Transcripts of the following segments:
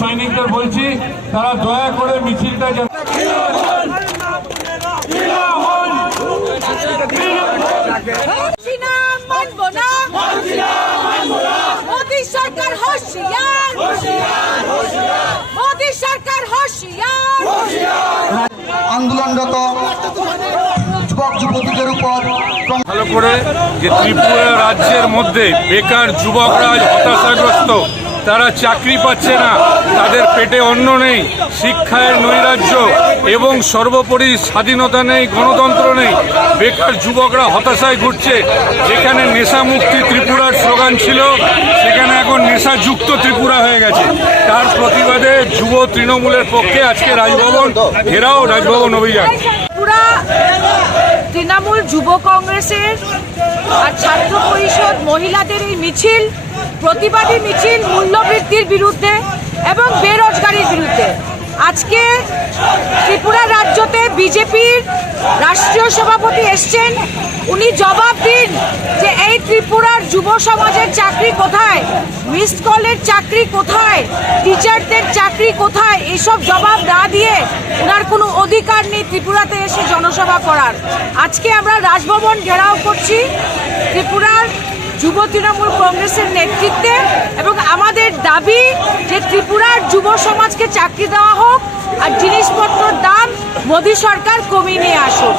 সৈনিকদের বলছি তারা দয়া করে মিছিলটা মোদী সরকার হুঁশিয়ার, মোদী সরকার হুঁশিয়ার। আন্দোলনরত যুবক যুবতীদের উপর ভালো করে যে ত্রিপুরা রাজ্যের মধ্যে বেকার যুবকরা হতাশাগ্রস্ত, তারা চাকরি পাচ্ছে না, তাদের পেটে অন্ন নেই, শিক্ষায় নৈরাজ্য এবং সর্বোপরি স্বাধীনতা নেই, গণতন্ত্র নেই। বেকার যুবকরা হতাশায় ঘুরছে। যেখানে নেশা মুক্তি ত্রিপুরার স্লোগান ছিল, সেখানে এখন নেশাযুক্ত ত্রিপুরা হয়ে গেছে। তার প্রতিবাদে যুব তৃণমূলের পক্ষে আজকে রাজভবন ঘেরাও, রাজভবন অভিযান। ত্রিপুরা তৃণমূল যুব কংগ্রেসের আর ছাত্র পরিষদ মহিলাদের এই মিছিল প্রতিবাদী মিছিল মূল্যবৃদ্ধির বিরুদ্ধে এবং বেরোজগারির বিরুদ্ধে। আজকে ত্রিপুরা রাজ্যতে বিজেপির রাষ্ট্রীয় সভাপতি এসছেন, উনি জবাব দিন যে এই ত্রিপুরার যুব সমাজের চাকরি কোথায়, মিসড কলের চাকরি কোথায়, টিচারদের চাকরি কোথায়। এইসব জবাব না দিয়ে ওনার কোনো অধিকার নেই ত্রিপুরাতে এসে জনসভা করার। আজকে আমরা রাজভবন ঘেরাও করছি ত্রিপুরার যুব তৃণমূল কংগ্রেসের নেতৃত্বে, এবং আমাদের দাবি যে ত্রিপুরার যুব সমাজকে চাকরি দেওয়া হোক আর জিনিসপত্রের দাম মোদী সরকার কমিয়ে নিয়ে আসুক।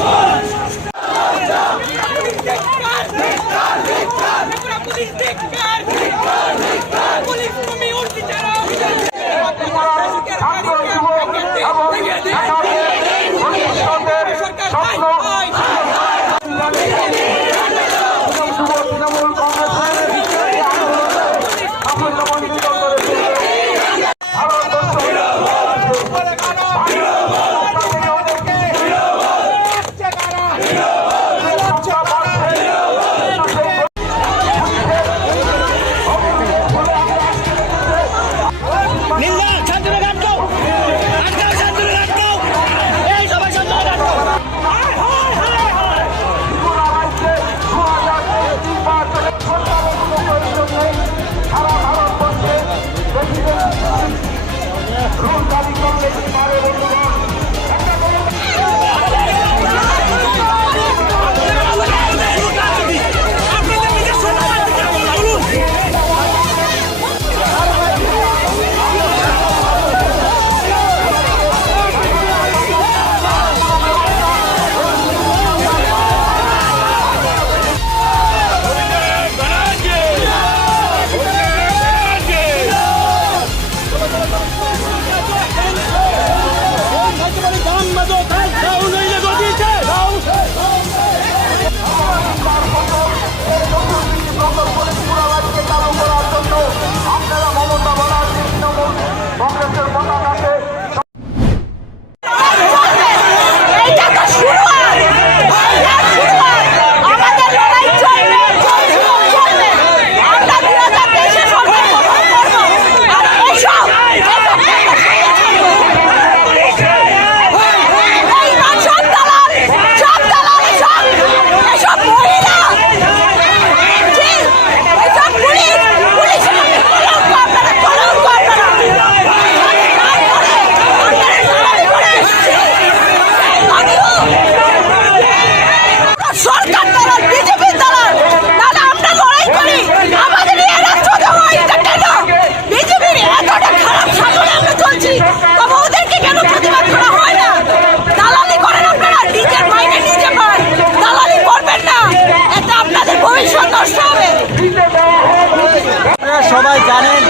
সবাই জানেন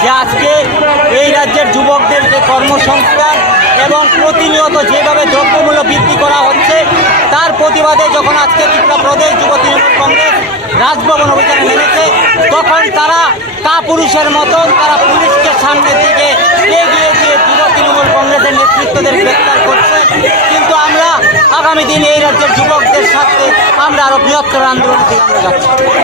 যে আজকে এই রাজ্যের যুবকদের যে কর্মসংস্থান এবং প্রতিনিয়ত যেভাবে দ্রব্যমূল্য বৃদ্ধি করা হচ্ছে, তার প্রতিবাদে যখন আজকে ত্রিপুরা প্রদেশ যুব তৃণমূল কংগ্রেস রাজভবন অভিযানে নেমেছে, তখন তারা কাপুরুষের মতন তারা পুলিশকে সামনের দিকে এগিয়ে দিয়ে যুব তৃণমূল কংগ্রেসের নেতৃত্বদের গ্রেপ্তার করছে। কিন্তু আমরা আগামী দিন এই রাজ্যের যুবকদের সাথে আমরা আরও বৃহত্তর আন্দোলনের দিকে আমরা যাচ্ছি।